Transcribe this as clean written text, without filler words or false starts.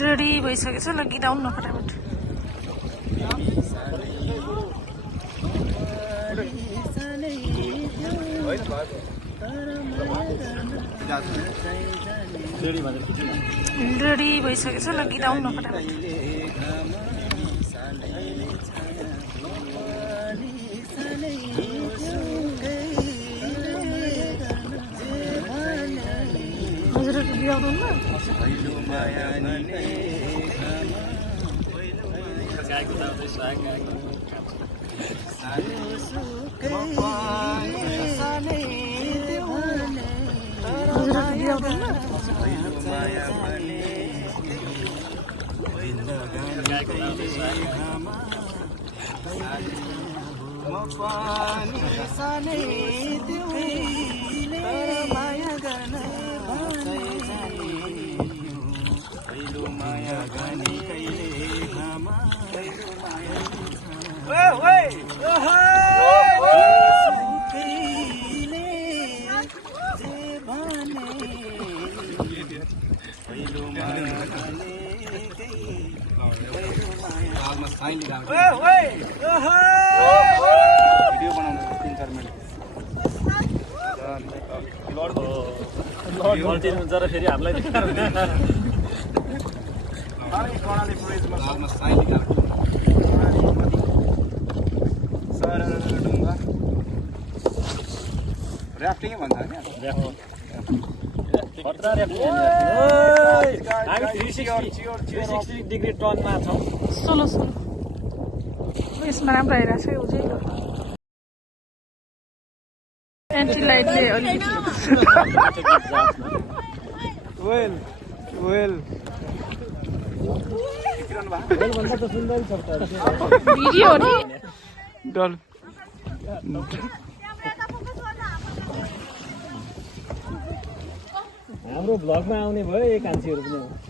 ready भइसकेछ ल गीत आउनु न फटाफट रेडी भइसकेछ ल गीत आउनु न फटाफट हजुरहरु बिहाउनुहुन्न हुन्छ र फेरि हामीलाई राफ्टिङ भन्छ हैन खतरा हामी 360 डिग्री टर्नमा छौं सोलो यसमा राम्रो आइरहेको छ उजै एन्टी लाइटले अलिकति वेल भन्दा त सुन्दर छ भिडियो हो नि डल हाम्रो भ्लगमा आउने भयो एक कान्छीहरु पनि